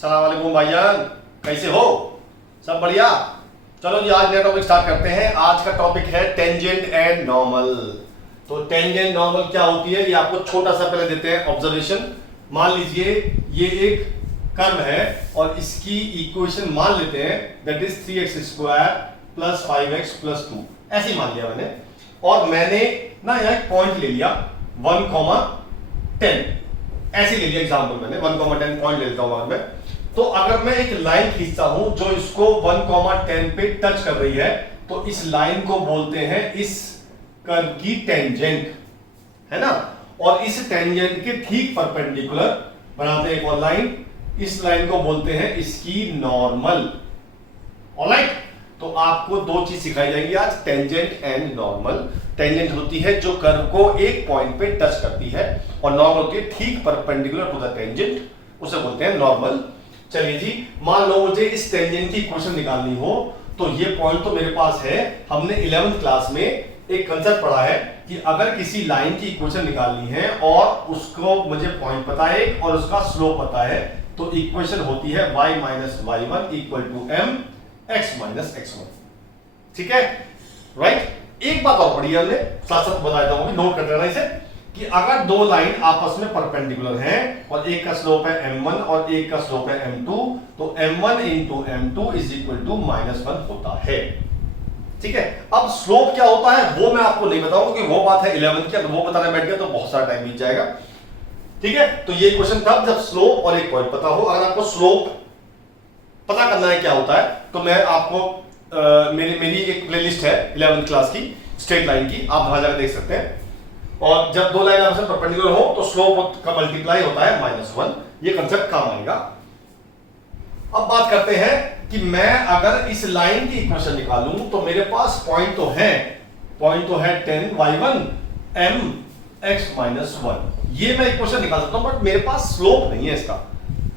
सलाम वालेकुम भाईजान, कैसे हो? सब बढ़िया। चलो जी, आज नया टॉपिक स्टार्ट करते हैं। आज का टॉपिक है टेंजेंट एंड नॉर्मल। तो टेंजेंट नॉर्मल क्या होती है, ये आपको छोटा सा पहले देते हैं ऑब्जर्वेशन। मान लीजिए ये एक कर्व है और इसकी इक्वेशन मान लेते हैं that is 3x² plus 5x plus 2, ऐसे ही मान लिया मैंने। और मैंने ना यहाँ एक पॉइंट ले लिया 1,10, ऐसे ले लिया एग्जाम्पल मैंने 1,10 पॉइंट ले लेता हूं मैं। तो अगर मैं एक लाइन खींचता हूं जो इसको 1,10 पे टच कर रही है, तो इस लाइन को बोलते हैं इस कर्व की टेंजेंट, है ना। और इस टेंजेंट के ठीक परपेंडिकुलर बनाते हैं एक और लाइन, इस लाइन को बोलते हैं इसकी नॉर्मल। ऑलराइट, तो आपको दो चीज सिखाई जाएंगी आज, टेंजेंट एंड नॉर्मल। टेंजेंट होती है जो कर्व को एक पॉइंट पे टच करती है, और नॉर्मल होती है ठीक परपेंडिकुलर टू द टेंजेंट, उसे बोलते हैं नॉर्मल। चलिए जी, मान लो मुझे इस टेंजेंट की इक्वेशन निकालनी हो, तो ये पॉइंट तो मेरे पास है। हमने 11th क्लास में एक कंसेप्ट पढ़ा है कि अगर किसी लाइन की इक्वेशन निकालनी है और उसको मुझे पॉइंट पता है और उसका स्लोप पता है, तो इक्वेशन होती है y minus y1 equal to m x minus x1। ठीक है, राइट। एक बात और पढ़ी हमने, साथ साथ बता देता हूं, नोट कर लेना इसे, कि अगर दो लाइन आपस में परपेंडिकुलर हैं और एक का स्लोप है m1 और एक का स्लोप है m2, तो m1 into m2 is equal to -1 होता है। ठीक है, अब स्लोप क्या होता है वो मैं आपको नहीं बताऊंगा, क्योंकि वो बात है 11th की, अगर वो बताने बैठ गया तो बहुत सारा टाइम बीत जाएगा। ठीक है, तो ये क्वेश्चन तब जब स्लोप और एक पॉइंट पता हो। अगर आपको स्लोप पता करना है क्या होता है, तो मैं आपको मेरी एक प्लेलिस्ट है 11th क्लास की स्ट्रेट लाइन की, आप वहां जाकर देख सकते हैं। और जब दो लाइन आपस में परपेंडिकुलर हो तो स्लोप का मल्टीप्लाई होता है -1। ये कंसेप्ट काम आएगा। अब बात करते हैं कि मैं अगर इस लाइन की इक्वेशन निकालूं, तो मेरे पास पॉइंट तो है 10 y1 m x माइनस 1, ये मैं इक्वेशन निकाल सकता हूं, बट मेरे पास स्लोप नहीं है इसका,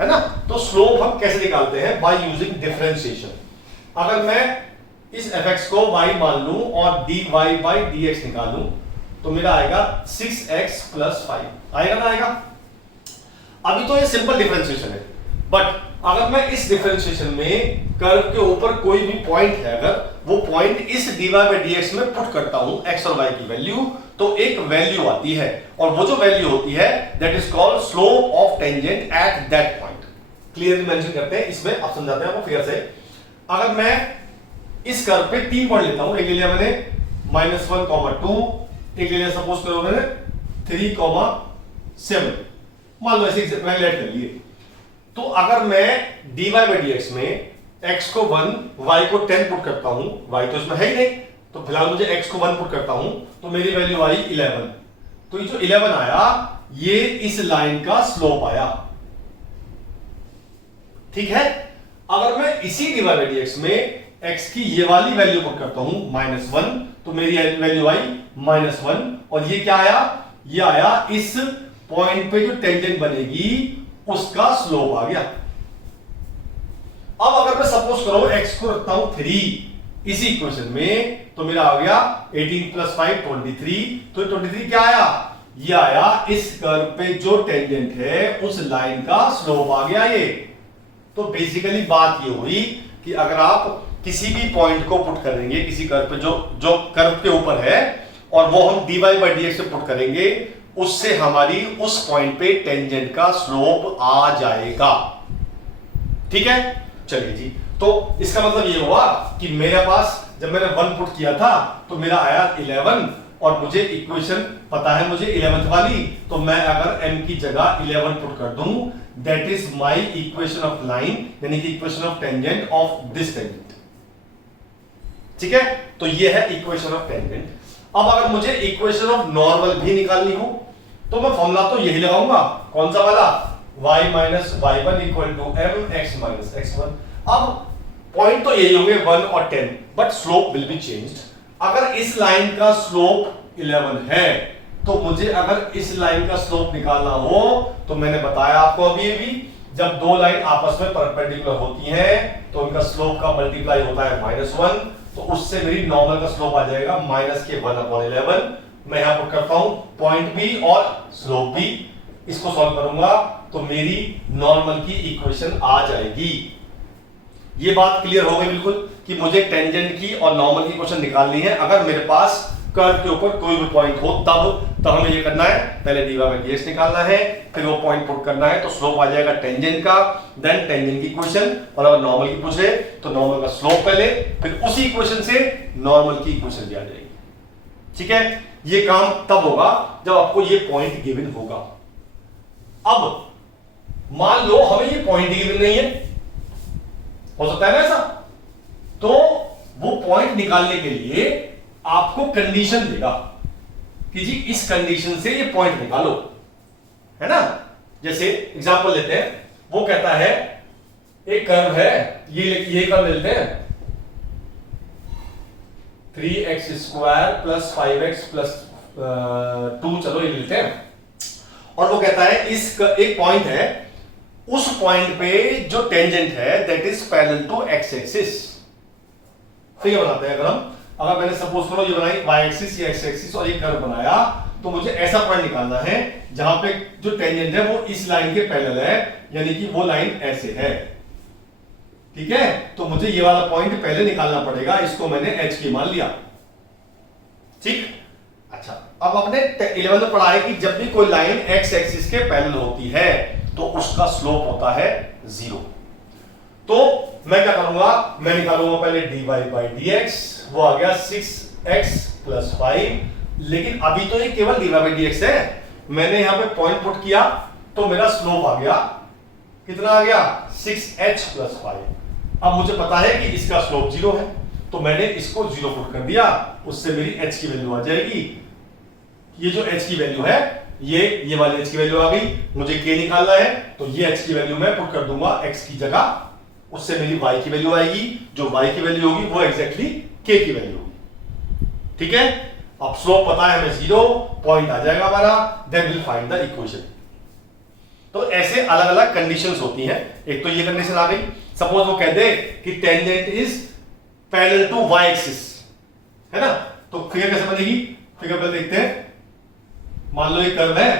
है ना। तो स्लोप हम कैसे निकालते हैं? By using differentiation. अगर मैं इस fx को y मान लूं और dy by dx निकालूं, तो मेरा आएगा 6x प्लस 5, आएगा ना आएगा। अभी तो ये सिंपल डिफरेंशिएशन है, बट अगर मैं इस डिफरेंशिएशन में कर्व के ऊपर कोई भी पॉइंट है, अगर वो पॉइंट इस dy by dx में पुट करता हूं x और y की वैल्यू, तो एक वैल्यू आती है, और वो जो वैल्यू होती है that is called slope of tangent at that point. Clearly mention करते हैं इसमें, आप समझाते हैं आपको फिगर से। अगर मैं इस कर्व पे 3 पॉइंट लेता हूं, एक ले लिया मैंने -1, 2, एक ले लिया सपोज करो मैंने 3, 7, मान लो ऐसे मैंने लेट कर लिए। तो अगर मैं dy by dx में x को 1, y को 10 पुट करता हूं, y तो इसमें है ही नहीं, तो फिलहाल मुझे x को 1 पुट करता हूं, तो मेरी वैल्यू आई 11। तो ये जो 11 आया, ये इस लाइन का स्लोप आया। ठीक है, अगर मैं इसी dy by dx में x की ये वाली वैल्यू पुट करता हूं -1, तो मेरी वैल्यू आई -1, और ये क्या आया? ये आया इस पॉइंट पे जो टेंजेंट बनेगी उसका स्लोप आ गया। अब अगर मैं सपोज करो x को रखता हूं 3 इसी इक्वेशन में, तो मेरा आ गया 18 प्लस 5 23। तो 23 क्या आया? ये आया इस कर्व पे जो टेंजेंट है उस लाइन का स्लोप आ गया ये। तो बेसिकली बात ये हुई कि अगर आप किसी भी पॉइंट को पुट करेंगे किसी कर्व पे जो कर्व के ऊपर है, और वो हम dy by dx से पुट करेंगे, उससे हमारी उस पॉइंट पे टेंजेंट का स्लोप आ जाएगा। ठीक है, चलिए जी। तो इसका मतलब ये हुआ कि मेरे पास जब मैंने 1 पुट किया था तो मेरा आया 11, और मुझे इक्वेशन पता है मुझे 11th वाली, तो मैं अगर m की जगह 11 पुट कर दूं, that is my equation of line, यानी कि equation of tangent of this tangent. ठीक है, तो ये है इक्वेशन ऑफ टेंजेंट। अब अगर मुझे इक्वेशन ऑफ नॉर्मल भी निकालनी हो, तो मैं फॉर्मूला तो यही लगाऊंगा, कौन सा वाला? y minus y1 equal to m x minus x1। अब पॉइंट तो यही होंगे 1 और 10, but slope will be changed. अगर इस लाइन का स्लोप 11 है, तो मुझे अगर इस लाइन का स्लोप निकालना हो, तो मैंने बताया आपको अभी जब दो लाइन आपस में परपेंडिकुलर होती हैं, तो उनका स्लोप का मल्टीप्लाई होता है -1, तो उससे मेरी नॉर्मल का स्लोप आ जाएगा -1/11। मैं यहां पुट करता हूं पॉइंट भी और स्लोप भी, इसको सॉल्व करूंगा तो मेरी नॉर्मल की इक्वेशन आ जाएगी। ये बात क्लियर हो गई बिल्कुल कि मुझे टेंजेंट की और नॉर्मल की इक्वेशन निकालनी है अगर मेरे पास कर्व के ऊपर कोई भी पॉइंट हो तब। तो हमें ये करना है, पहले dy बाई dx निकालना है, फिर वो पॉइंट पुट करना है, तो स्लोप आ जाएगा टेंजेंट का, देन टेंजेंट की इक्वेशन, और अगर नॉर्मल की पूछ रहे तो नॉर्मल का स्लोप पहले, फिर उसी इक्वेशन से नॉर्मल की इक्वेशन भी आ जाएगी। ठीक है, ये काम तब होगा जब आपको ये पॉइंट गिवन होगा। अब मान लो हमें ये पॉइंट गिवन नहीं है, हो सकता है ना ऐसा, तो वो पॉइंट निकालने के लिए आपको कंडीशन देगा कि जी इस कंडीशन से ये पॉइंट निकालो, है ना। जैसे एग्जांपल लेते हैं, वो कहता है एक कर्व है, ये कर्व लेते हैं 3x square plus 5x plus 2, चलो ये लेते हैं, और वो कहता है इस एक पॉइंट है, उस पॉइंट पे जो टेंजेंट है that is parallel to x axis. तो ये बनाते हैं, अगर मैंने सपोज करो ये बनाई y एक्सिस या x एक्सिस और ये कर्व बनाया, तो मुझे ऐसा पॉइंट निकालना है जहां पे जो टेंजेंट है वो इस लाइन के पैरेलल है, यानी कि वो लाइन ऐसे है। ठीक है, तो मुझे ये वाला पॉइंट पहले निकालना पड़ेगा, इसको मैंने h की मान लिया। ठीक, अच्छा, अब आपने 11 में पढ़ा है कि जब भी कोई लाइन x एक्सिस के पैरेलल होती है तो उसका स्लोप होता है 0। तो मैं क्या करूंगा, मैं निकालूंगा पहले dy बाई dx, वो आ गया 6x प्लस 5, लेकिन अभी तो ये केवल dy बाई dx है, मैंने यहां पे पॉइंट पुट किया तो मेरा स्लोप आ गया, कितना आ गया 6h प्लस 5। अब मुझे पता है कि इसका स्लोप 0 है, तो मैंने इसको 0 पुट कर दिया, उससे मेरी h की वैल्यू आ जाएगी। ये जो h की वैल्यू है, ये वाली h की वैल्यू आ गई, मुझे k निकालना है, तो ये h की वैल्यू मैं पुट कर दूंगा x की जगह, उससे मेरी y की वैल्यू आएगी, जो y की वैल्यू होगी वो एग्जैक्टली k की वैल्यू होगी। ठीक है, अब स्लोप पता है हमें 0, पॉइंट आ जाएगा हमारा, then will find the equation. तो ऐसे अलग अलग कंडीशंस होती हैं। एक तो ये कंडीशन आ गई, सपोज वो कह दे कि tangent is parallel to y axis, है ना, तो फिगर कैसे बनेगी, फिगर पहले देखते हैं। मान लो ये कर्व है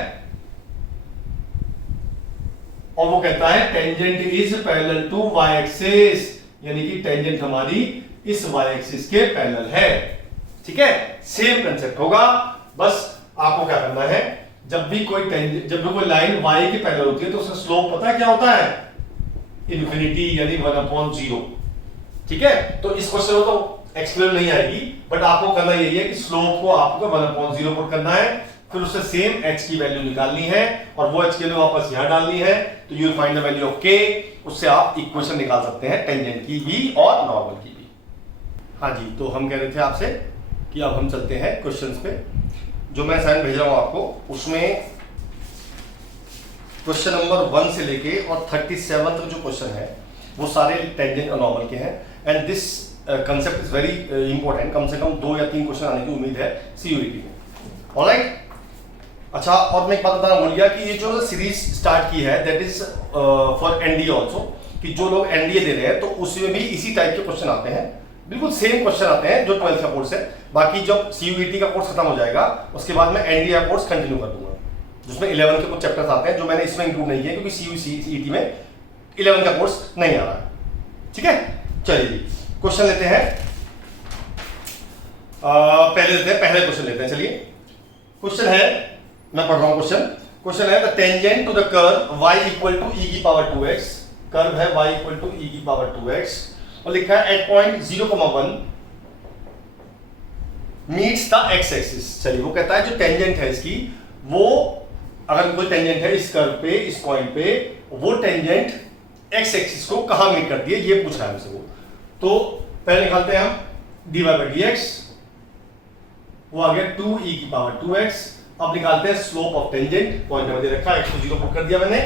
और वो कहता है tangent is parallel to y axis, यानी कि टेंजेंट हमारी इस y एक्सिस के पैरेलल है। ठीक है, सेम कंसेप्ट होगा, बस आपको क्या करना है, जब भी कोई लाइन y के पैरेलल होती है तो उसका स्लोप पता है क्या होता है, इन्फिनिटी, यानी 1/0। ठीक है, तो इस क्वेश्चन में तो एक्सप्लेन नहीं आएगी, बट आपको करना यही है कि स्लोप को आपको 1/0 पुट करना है, फिर उससे सेम h की वैल्यू निकालनी है और वो h की वैल्यू वापस यहां डालनी है, तो you will find the value of k। उससे आप इक्वेशन निकाल सकते हैं टेंजेंट की भी और नॉर्मल की भी। हाँ जी, तो हम कह रहे थे आपसे कि अब हम चलते हैं क्वेश्चंस पे। जो मैं असाइनमेंट भेज रहा हूं आपको, उसमें क्वेश्चन नंबर 1 से लेके और 37 तक जो क्वेश्चन है वो सारे टेंजेंट और नॉर्मल के हैं, and this concept is very important. कम से कम 2 या 3 क्वेश्चन आने की उम्मीद है सीयूईटी में। ऑलराइट, अच्छा, और मैं एक बात बताना भूल गया कि ये जो सीरीज स्टार्ट की है that is for NDA also, कि जो लोग एनडीए दे रहे हैं तो उसमें भी इसी टाइप के क्वेश्चन आते हैं, बिल्कुल सेम क्वेश्चन आते हैं जो 12th का कोर्स है। बाकी जब सीयूईटी का कोर्स खत्म हो जाएगा उसके बाद मैं एनडीए का कोर्स कंटिन्यू कर दूंगा, जिसमें 11 के कुछ चैप्टर्स आते हैं जो मैंने इसमें इंक्लूड नहीं है, क्योंकि सीयूईटी में 11 का कोर्स नहीं आ रहा है। ठीक है, चलिए क्वेश्चन लेते हैं, पहले क्वेश्चन लेते हैं। चलिए, क्वेश्चन है, मैं पढ़ रहा हूं क्वेश्चन है, the tangent to the curve y equal to e की पावर 2x, कर्व है y इक्वल टू e की पावर 2x, और लिखा है at point 0,1 meets the x axis. चलिए, वो कहता है जो टेंजेंट है इसकी, वो अगर कोई टेंजेंट है इस कर्व पे, इस पॉइंट पे, वो टेंजेंट x एक्सिस को कहां मीट करती है, ये पूछ रहा है हमसे वो। तो पहले निकालते हैं हम dy बाई dx, वो आ गया 2e की पावर 2x। अब निकालते हैं स्लोप ऑफ टेंजेंट, पॉइंट में दे रखा है, x को 0 पुट कर दिया मैंने,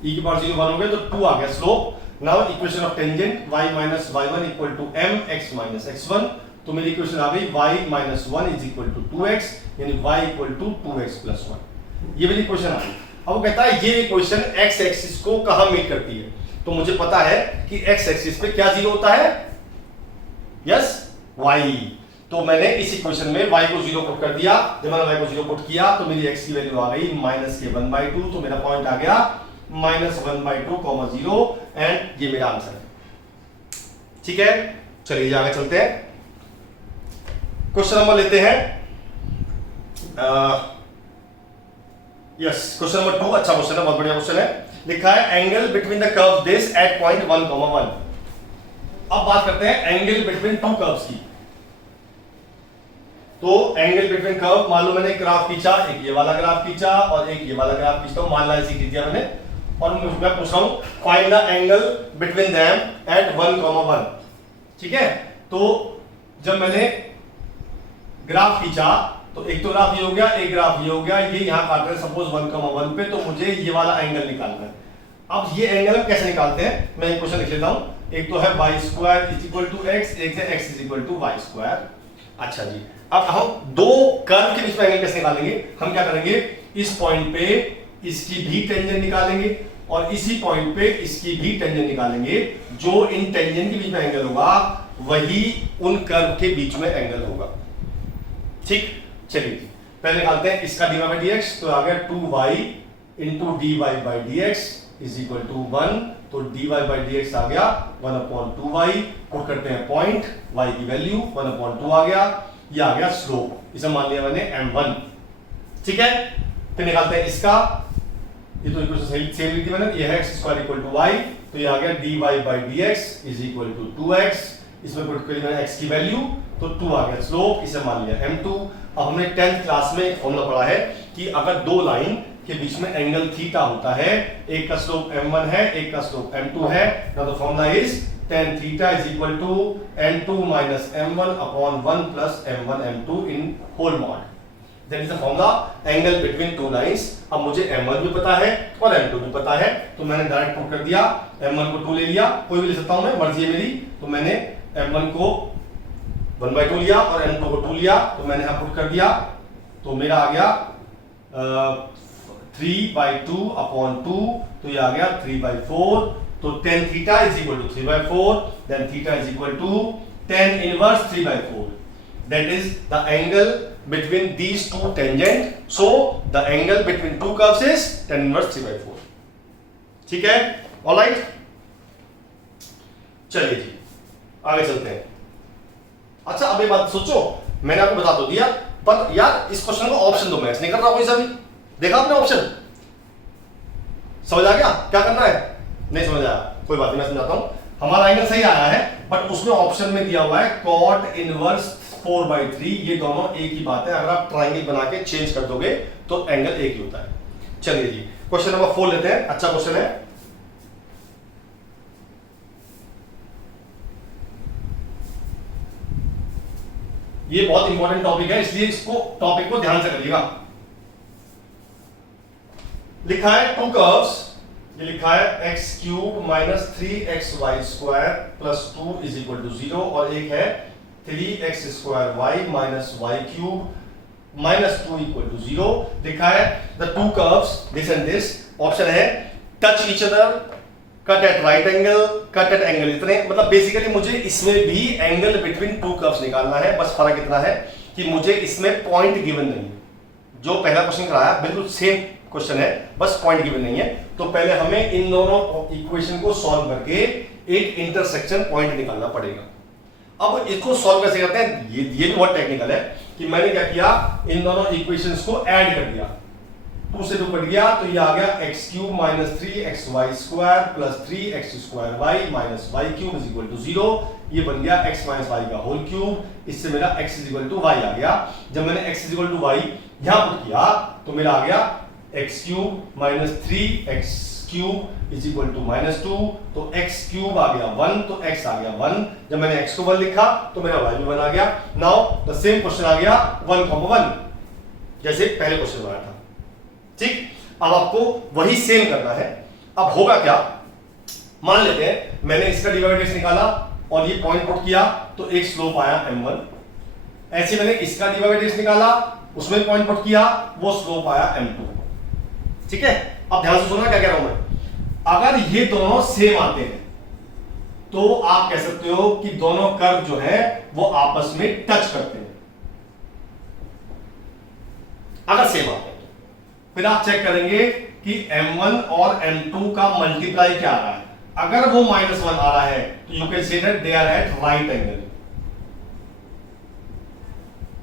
e की पावर 0 1 हो गया तो 2 आ गया slope. Now equation of tangent y minus y1 equal to mx minus x1, तो मेरी इक्वेशन आ गई y minus 1 is equal to 2x, यानी y equal to 2x plus 1। ये मेरी इक्वेशन आ गई। अब वो कहता है ये इक्वेशन x एक्सिस को कहां मीट करती है, तो मुझे पता है कि x एक्सिस पे क्या 0 होता है, यस y। तो मैंने इस इक्वेशन में y को 0 पुट कर दिया, जब मैंने y को 0 पुट किया तो मेरी x की वैल्यू आ गई -k1/2, तो मेरा पॉइंट आ गया -1/2, 0 एंड ये मेरा आंसर है। ठीक है, चलिए आगे चलते हैं। क्वेश्चन नंबर लेते हैं यस, क्वेश्चन नंबर 2 अच्छा क्वेश्चन है, बहुत बढ़िया क्वेश्चन है। लिखा है angle between the curve this eight point 1, 1। अब बात करते हैं एंगल बिटवीन टू कर्व्स की। तो एंगल बिटवीन कर्व, मान लो मैंने एक ग्राफ खींचा, एक ये वाला ग्राफ खींचा और एक ये वाला ग्राफ खींचता हूं, मान ला ऐसे खींच दिया मैंने, और मैं पूछ रहा हूं find the angle between them at 1, 1। ठीक है, तो जब मैंने ग्राफ खींचा तो एक तो ग्राफ ये हो गया, एक ग्राफ ये हो गया, ये यहां काट रहे हैं सपोज 1, 1 पे, तो मुझे ये वाला एंगल निकालना है। अब ये एंगल हम कैसे निकालते हैं, मैं एक क्वेश्चन लिख लेता हूं। एक तो है y² = x, एक है x = y²। अच्छा जी, अब हम दो कर्व के बीच में एंगल कैसे निकालेंगे? हम क्या करेंगे, इस पॉइंट पे इसकी भी टेंजेंट निकालेंगे और इसी पॉइंट पे इसकी भी टेंजेंट निकालेंगे। जो इन टेंजेंट के बीच में एंगल होगा वही उन कर्व के बीच में एंगल होगा। ठीक, चलिए पहले निकालते हैं इसका dy/dx, तो आ गया 2y × dy/dx = 1, तो dy/dx आ गया 1/2y। पुट करते हैं पॉइंट, y की वैल्यू 1/2 आ गया, ये आ गया स्लोप, इसे मान लिया मैंने m1। ठीक है, फिर निकालते हैं इसका, ये तो इक्वेशन सेम लिखी मैंने, ये है x² = y, तो ये आ गया dy/dx = 2x, इसमें पुट कर मैंने x की वैल्यू, तो 2 आ गया स्लोप, इसे मान लिया m2। अब हमने 10th क्लास में एक फॉर्मूला पढ़ा है कि अगर दो लाइन के बीच में एंगल थीटा होता है, एक का स्लोप m1 है, एक का स्लोप m2 है, now the formula is tan θ = n2 - m1/1 + m1 m2 in whole mod। That is the formula angle between two lines. अब मुझे m1 भी पता है और m2 भी पता है, तो मैंने डायरेक्ट पुट कर दिया, m1 को 2 ले लिया, कोई भी ले सकता हूं मैं, मर्जी है मेरी, तो मैंने m1 को 1/2 लिया और m2 को 2 लिया, तो मैंने यहां पुट कर दिया, तो मेरा आ गया 3/2/2, तो ये आ गया 3/4, तो tan θ = 3/4, then θ = tan inverse 3/4, that is the angle between these two tangent, so the angle between two curves is tan inverse 3/4। ठीक है, all right, चलिए जी आगे चलते हैं। अच्छा, अब ये बात सोचो, मैंने आपको बता तो दिया, पर यार इस क्वेश्चन को ऑप्शन दो, मैच नहीं कर रहा कोई सा भी, देखा आपने ऑप्शन, समझ आ गया क्या करना है? नहीं समझ आया, कोई बात नहीं, मैं समझाता हूं। हमारा एंगल सही आया है, बट उसमें ऑप्शन में दिया हुआ है cot इनवर्स 4/3, ये दोनों एक ही बात है, अगर आप ट्राइंगल बना के चेंज कर दोगे तो एंगल एक ही होता है। चलिए जी क्वेश्चन नंबर 4 लेते हैं, अच्छा क्वेश्चन है। ये बहुत इंपॉर्टेंट टॉपिक है, इसलिए इसको टॉपिक को ध्यान से करिएगा। लिखा है टू कर्व्स, ये लिखा है x³ - 3xy² + 2 = 0, और एक है 3x² y - y³ -2 = 0। लिखा है the two curves this and this, option है touch each other, cut at right angle, cut at angle इतने, मतलब बेसिकली मुझे इसमें भी एंगल बिटवीन टू कर्व्स निकालना है। बस फर्क इतना है कि मुझे इसमें पॉइंट गिवन नहीं है, जो पहला क्वेश्चन कराया बिल्कुल सेम क्वेश्चन है, बस पॉइंट गिवन नहीं है। तो पहले हमें इन दोनों इक्वेशन को सॉल्व करके एक इंटरसेक्शन पॉइंट निकालना पड़ेगा। अब इसको सॉल्व कैसे करते हैं, ये भी बहुत टेक्निकल है कि मैंने क्या किया, इन दोनों इक्वेशंस को ऐड कर दिया, 2 से 2 कट गया, तो ये आ गया x³ - 3xy² + 3x²y - y³ = 0। ये बन गया x - y का होल क्यूब, इससे मेरा x = y आ गया। जब मैंने x = y यहां पुट किया तो मेरा आ गया x³ - 3x³ = -2, तो x³ आ गया 1, तो x आ गया 1। जब मैंने x को 1 लिखा तो मेरा y भी 1 आ गया। नाउ द सेम क्वेश्चन आ गया 1, 1 जैसे पहले क्वेश्चन में आया था। ठीक, अब आपको वही सेम करना है। अब होगा क्या, मान लेते हैं मैंने इसका dy/dx निकाला और ये पॉइंट पुट किया, तो एक स्लोप आया m1। ऐसे मैंने इसका dy/dx निकाला, उसमें पॉइंट पुट किया, वो स्लोप आया m2। ठीक है, अब ध्यान से सुनना क्या कह रहा हूं मैं। अगर ये दोनों सेम आते हैं तो आप कह सकते हो कि दोनों कर्व जो है वो आपस में टच करते हैं, अगर सेम आते हैं। फिर आप चेक करेंगे कि m1 और m2 का मल्टीप्लाई क्या आ रहा है। अगर वो -1 आ रहा है तो you can say that they are at right angle,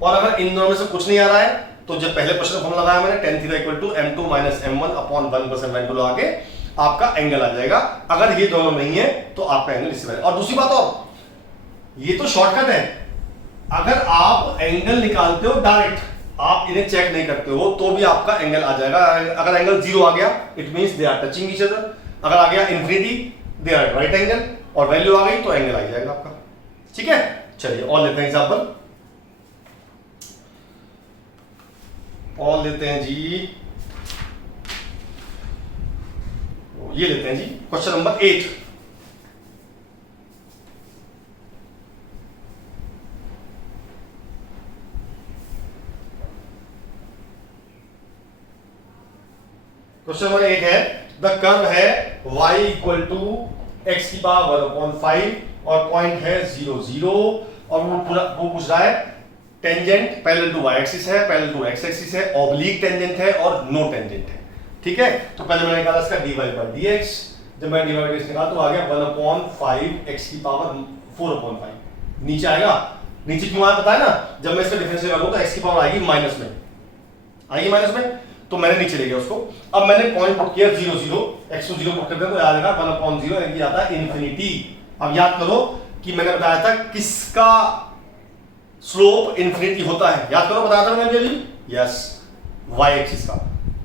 और अगर इन दोनों में से कुछ नहीं आ रहा है तो जब पहले क्वेश्चन फॉर्मूला लगाया मैंने tan theta equal to m2 minus m1 upon 1 plus m2 लगा के आपका एंगल आ जाएगा। अगर ये दोनों नहीं है तो आपका एंगल इससे बनेगा। और दूसरी बात, और ये तो शॉर्टकट है, अगर आप एंगल निकालते हो डायरेक्ट, आप इन्हें चेक नहीं करते हो तो भी आपका एंगल आ जाएगा। अगर एंगल 0 आ गया it means they are touching each other, अगर आ गया infinity they are right angle, और वैल्यू आ गई तो एंगल आ जाएगा आपका। ठीक है, चलिए और लेते हैं एग्जांपल, और लेते हैं जी, ये लेते हैं जी क्वेश्चन नंबर 8। क्वेश्चन नंबर 8 है द कर्व है y इक्वल टू एक्स की पावर 1/5 और पॉइंट है 0 0, और वो पूछ रहा है tangent parallel to y axis है, पैरेलल टू x एक्सिस है, ऑब्लिक टेंजेंट है और नो टेंजेंट है। ठीक है, तो पहले मैंने निकाला इसका dy by dx, जब मैंने dy by dx निकाला तो आ गया 1/5 x की पावर 4/5, नीचे आएगा। नीचे क्यों आया पता है ना, जब मैं इसका डिफरेंशियल निकालूं तो x की पावर आएगी माइनस में, आएगी माइनस में, तो मैंने नीचे ले गया उसको। अब मैंने पॉइंट पुट किया 0 0, x को 0 पुट करते हैं तो याद आएगा 1/0 यानी कि आता है इन्फिनिटी। अब याद करो कि मैंने बताया था किसका स्लोप इन्फिनिटी होता है, याद करो, बताया था मैंने अभी, यस y एक्सिस का।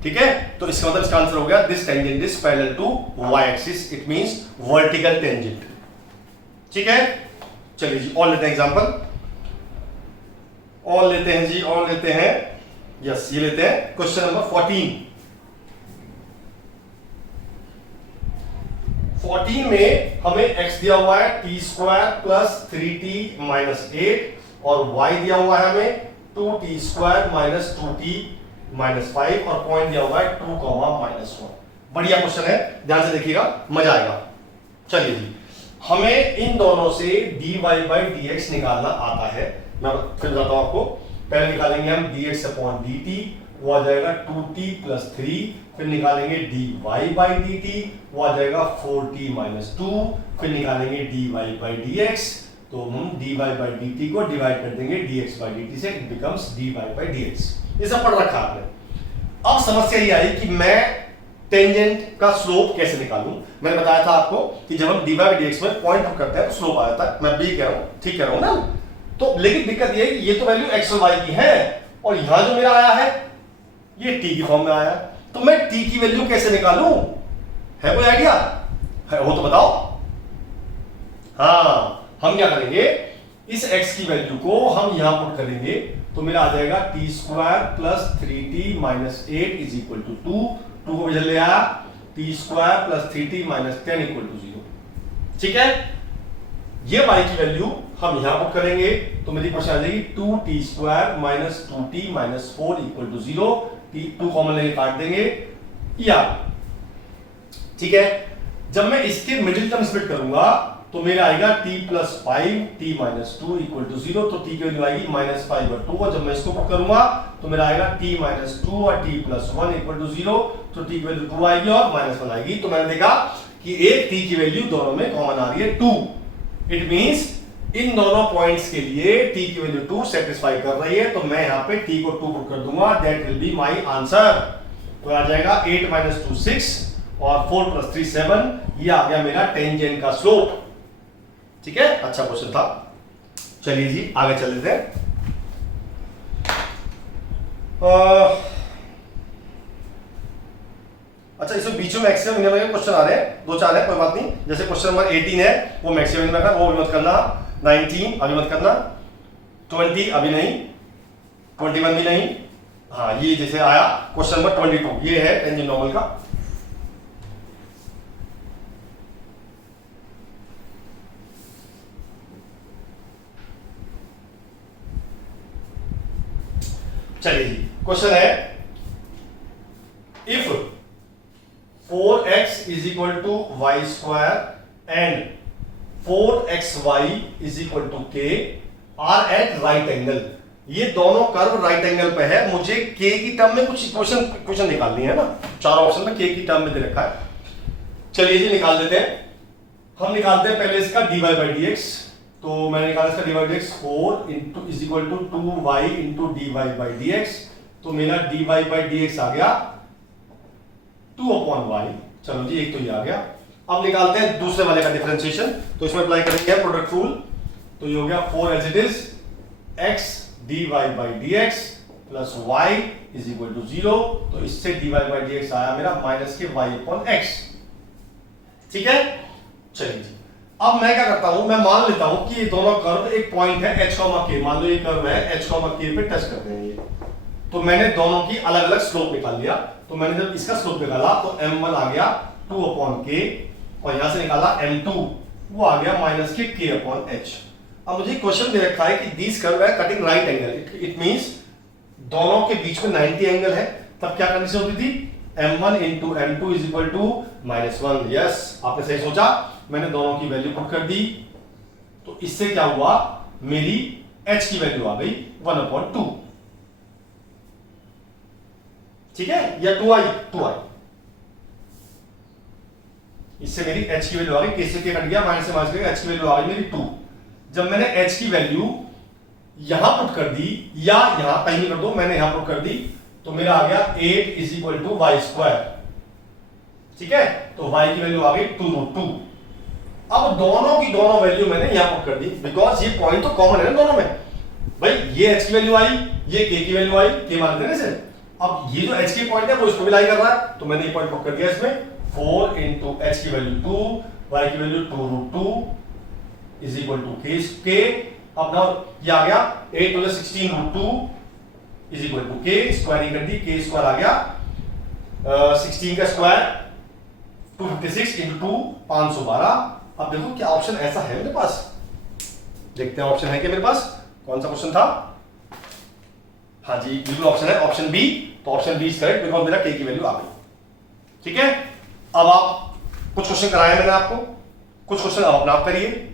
ठीक है, तो इसका मतलब इसका आंसर हो गया this tangent is parallel to y axis, it means vertical tangent. ठीक है, चलिए जी और लेते हैं एग्जांपल, और लेते हैं जी, और लेते हैं, यस ये लेते हैं क्वेश्चन नंबर 14 में हमें x दिया हुआ है t² प्लस 3t माइनस 8, और y दिया हुआ है हमें 2t² माइनस 2t माइनस 5, और पॉइंट दिया हुआ है 2, -1। बढ़िया क्वेश्चन है, ध्यान से देखिएगा, मजा आएगा। चलिए जी, हमें इन दोनों से dy by dx निकालना आता है। मैं फिर बताता हूं आपको, पहले निकालेंगे हम dx अपॉन dt, वो आ जाएगा 2t प्लस 3, फिर निकालेंगे dy by dt, वो आ जाएगा 4t माइनस 2, फिर निकालेंगे dy by dx, तो हम dy by dt को डिवाइड कर देंगे dx by dt से, it becomes dy by dx। ये सब पढ़ रखा आपने। अब समस्या ये आई कि मैं टेंजेंट का स्लोप कैसे निकालूं। मैंने बताया था आपको कि जब हम dy by dx में पॉइंट पुट करते हैं तो स्लोप आ जाता है। मैं भी कह रहा हूं, ठीक कह रहा हूं ना, तो लेकिन दिक्कत ये है कि ये तो वैल्यू x और y की है, और यहां जो मेरा आया है ये t की फॉर्म में आया है, तो मैं t की वैल्यू कैसे निकालूं? है कोई आइडिया? है हो तो बताओ। हाँ, हम क्या करेंगे, इस x की वैल्यू को हम यहां पुट करेंगे तो मेरा आ जाएगा t² plus 3t minus 8 is equal to 2, 2 को इधर ले आया, t² plus 3t minus 10 equal to 0। ठीक है, ये y की वैल्यू हम यहां पुट करेंगे तो मेरी क्वेश्चन आ जाएगी 2t² minus 2t minus 4 equal to 0, 2 common लेके काट देंगे या। ठीक है, जब मैं इसके मिडिल टर्म स्प्लिट करूंगा तो मेरा आएगा t plus 5 t minus 2 equal to 0, तो t की वैल्यू आएगी -5 और 2, और जब मैं इसको पुट करूंगा तो मेरा आएगा t माइनस 2 और t प्लस 1 इक्वल टू 0, तो t की वैल्यू 2 आएगी और -1 आएगी। तो मैंने देखा कि एक t की वैल्यू दोनों में कॉमन आ रही है 2, इट मींस इन दोनों पॉइंट्स के लिए t की वैल्यू 2 सेटिस्फाई कर रही है, तो मैं यहां पे t को 2 पुट कर दूंगा, that will be my answer. तो आ जाएगा 8 माइनस 2 6 और 4 प्लस 3 7, ये आ गया मेरा टेंजेंट का स्लोप। ठीक है, अच्छा क्वेश्चन था। चलिए जी आगे चल लेते हैं। अच्छा, इसमें बीच में मैक्सिमम मिनिमम के क्वेश्चन आ रहे हैं, 2-4 है, कोई बात नहीं। जैसे क्वेश्चन नंबर 18 है वो मैक्सिमम मिनिमम का, वो भी मत करना। 19 अभी मत करना, 20 अभी नहीं, 21 भी नहीं। हाँ, ये जैसे आया क्वेश्चन नंबर 22, ये है टेंजेंट नॉर्मल का। चलिए जी, क्वेश्चन है if 4x is equal to Y square and 4xy is equal to k are at right angle, ये दोनों कर्व राइट एंगल पे है, मुझे के की टर्म में कुछ इक्वेशन निकालनी है ना, चार ऑप्शन में के की टर्म में दे रखा है। चलिए जी निकाल देते हैं। हम निकालते हैं पहले इसका dy बाई डी एक्स। तो मैंने निकाला इसका dy by D X 4 into is equal to 2y into D Y by D X. तो मेरा dy बाई डी एक्स आ गया 2/y। चलो जी एक तो ये आ गया। अब निकालते हैं दूसरे वाले का डिफरेंशिएशन। तो इसमें अप्लाई करेंगे प्रोडक्ट रूल। तो ये हो गया 4 as it is x dy by D X plus y is equal to 0। तो इससे dy बाई डी एक्स आया मेरा माइनस के y अपॉन x। ठीक है, चलिए जी। अब मैं क्या करता हूं, मैं मान लेता हूं कि ये दोनों कर्व एक पॉइंट है h, k। मान लो ये कर्व है h, k पे टच करते हैं ये। तो मैंने दोनों की अलग अलग स्लोप निकाल लिया। तो मैंने जब इसका स्लोप निकाला तो m1 आ गया 2/k और यहां से निकाला m2, वो आ गया माइनस के k अपॉन h। अब मुझे क्वेश्चन दे रखा है कि दीस कर्व है cutting right angle, it means दोनों के बीच में 90 एंगल है। तब क्या कंडीशन होती थी, m1 into m2 is equal to -1। Yes, आपने सही सोचा, मैंने दोनों की वैल्यू पुट कर दी। तो इससे क्या हुआ, मेरी h की वैल्यू आ गई 1/2। ठीक है, या 2i। इससे मेरी h की वैल्यू आ गई, k से k कट गया, माइनस से माइनस गया, h की वैल्यू आ गई मेरी 2। जब मैंने h की वैल्यू यहां पुट कर दी या यहां कहीं भी कर दो, मैंने यहां पुट कर दी, तो मेरा आ गया 8 is equal to Y square. ठीक है, तो y की वैल्यू आ गई 2√2। अब दोनों की दोनों वैल्यू मैंने यहां पुट कर दी, बिकॉज ये पॉइंट तो कॉमन है ना दोनों में। भाई ये h की वैल्यू आई, ये k की वैल्यू आई, k मान लेते हैं। अब ये जो h की पॉइंट है वो इसको भी लाई कर रहा है, तो मैंने ये पॉइंट पुट कर दिया इसमें। 4 इंटू h की वैल्यू 2, y की value 2√2 is equal to k। अब ना ये आ गया 8 to the 16√2 is equal to k, squaring कर दी, k स्क्वायर आ गया 16 का स्क्वायर 256 इंटू 2 512। अब देखो क्या ऑप्शन ऐसा है मेरे पास, देखते हैं ऑप्शन है क्या मेरे पास। कौन सा क्वेश्चन था, हाँ जी बिल्कुल ऑप्शन है, ऑप्शन बी। तो option B is correct because मेरा k की वैल्यू आ गई। ठीक है, अब आप कुछ क्वेश्चन कराए मैंने आपको, कुछ क्वेश्चन आप अपने आप करिए।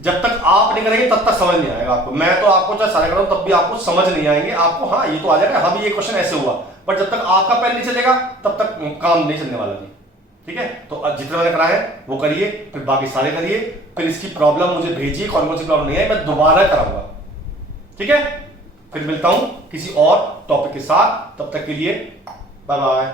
जब तक आप नहीं करेंगे तब तक समझ नहीं आएगा आपको। मैं तो आपको चाहे सारे कराऊं तब भी आपको समझ नहीं आएंगे। आपको हाँ ये तो आ जाएगा, हाँ भी ये क्वेश्चन ऐसे हुआ, बट जब तक आपका पेन नहीं चलेगा तब तक काम नहीं चलने वाला भी। ठीक है, तो जितना मैंने कराया है वो करिए, फिर बाकी सारे करिए, फिर इसकी प्रॉब्लम मुझे भेजिए, कौन कौन सी प्रॉब्लम नहीं है, मैं दोबारा कराऊंगा। ठीक है, फिर मिलता हूं किसी और टॉपिक के साथ, तब तक के लिए बाय बाय।